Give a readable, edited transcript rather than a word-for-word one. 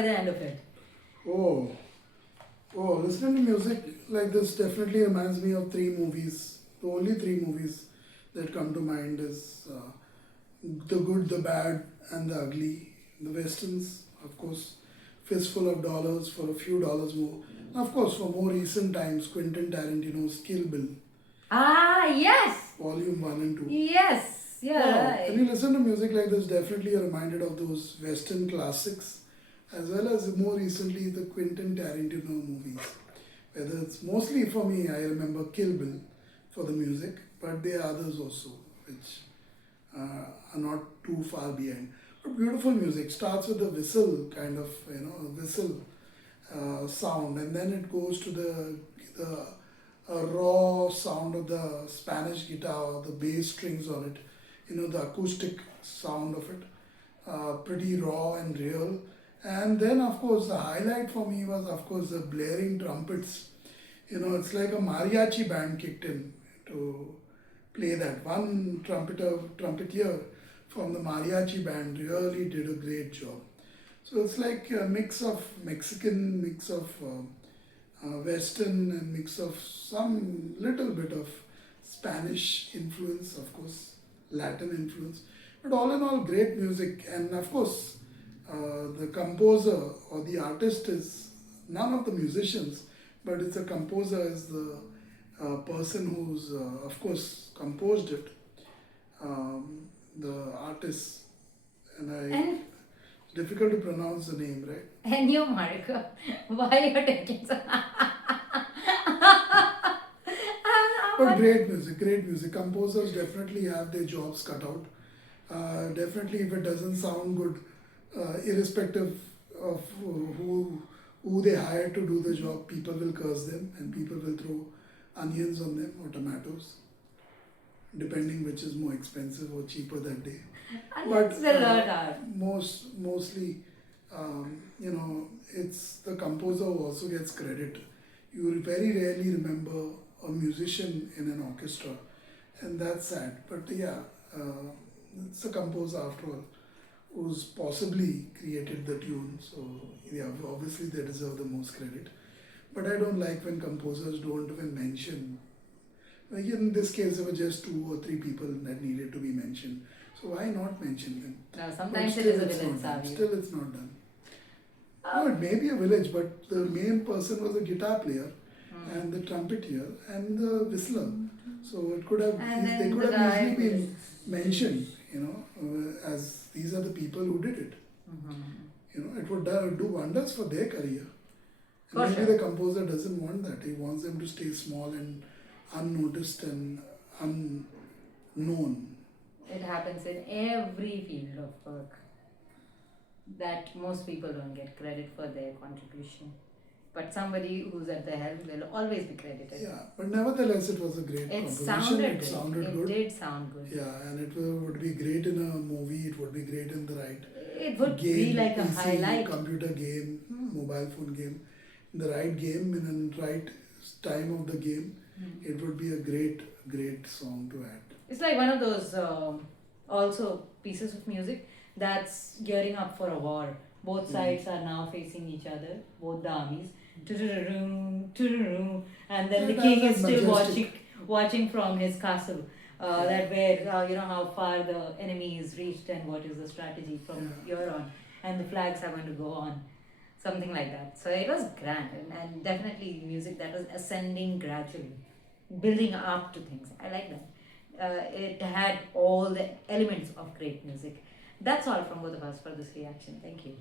by the end of it. Oh, listening to music like this definitely reminds me of three movies. The only three movies that come to mind is The Good, the Bad, and the Ugly. The westerns, of course, Fistful of Dollars for a few dollars more. Of course, for more recent times, Quentin Tarantino's Kill Bill, Ah, yes! Volume 1 and 2. Yes! Yeah, When you listen to music like this, definitely you're reminded of those Western classics, as well as more recently the Quentin Tarantino movies. Whether it's mostly for me, I remember Kill Bill for the music, but there are others also which are not too far behind. But beautiful music starts with a whistle kind of, a whistle sound, and then it goes to the raw sound of the Spanish guitar, the bass strings on it, the acoustic sound of it, pretty raw and real. And then, of course, the highlight for me was, of course, the blaring trumpets. It's like a mariachi band kicked in to play that. One trumpeter from the mariachi band really did a great job. So it's like a mix of Mexican, mix of Western, and mix of some little bit of Spanish influence, of course, Latin influence. But all in all, great music. And of course, the composer or the artist is none of the musicians, but it's a composer, is the person who's, of course, composed it, the artist. and It's difficult to pronounce the name, right? Ennio Morricone. Why you're taking so? But great music, great music. Composers definitely have their jobs cut out. Definitely, if it doesn't sound good, irrespective of who they hire to do the job, people will curse them and people will throw onions on them or tomatoes, depending which is more expensive or cheaper that day. But still not hard. Mostly, it's the composer who also gets credit. You very rarely remember a musician in an orchestra, and that's sad. But yeah, it's the composer after all who's possibly created the tune. So yeah, obviously they deserve the most credit. But I don't like when composers don't even mention. Like in this case, there were just 2 or 3 people that needed to be mentioned. So why not mention them? No, sometimes But it is a still it's villain, not done. Savi. Still, it's not done. No, it may be a village, but the main person was a guitar player, and the trumpeter, and the whistler. So it could have, And they then could the have guy easily been who's- mentioned, as these are the people who did it. It would do wonders for their career. And For maybe sure. the composer doesn't want that. He wants them to stay small and unnoticed and unknown. It happens in every field of work that most people don't get credit for their contribution. But somebody who's at the helm will always be credited. Yeah, but nevertheless, it was a great It composition. sounded It good. sounded It good. did sound good. Yeah, and it would be great in a movie. It would be great in the right It would game, be like a PC, highlight. computer game, mobile phone game. In the right game, in the right time of the game, it would be a great song to add. It's like one of those also pieces of music that's gearing up for a war. Both sides are now facing each other, both the armies. And then the Yeah, king that's is still majestic. watching from his castle. That where how far the enemy is reached and what is the strategy from here on, and the flags are going to go on, something like that. So it was grand and definitely music that was ascending gradually, building up to things. I like that. It had all the elements of great music. That's all from both of us for this reaction. Thank you.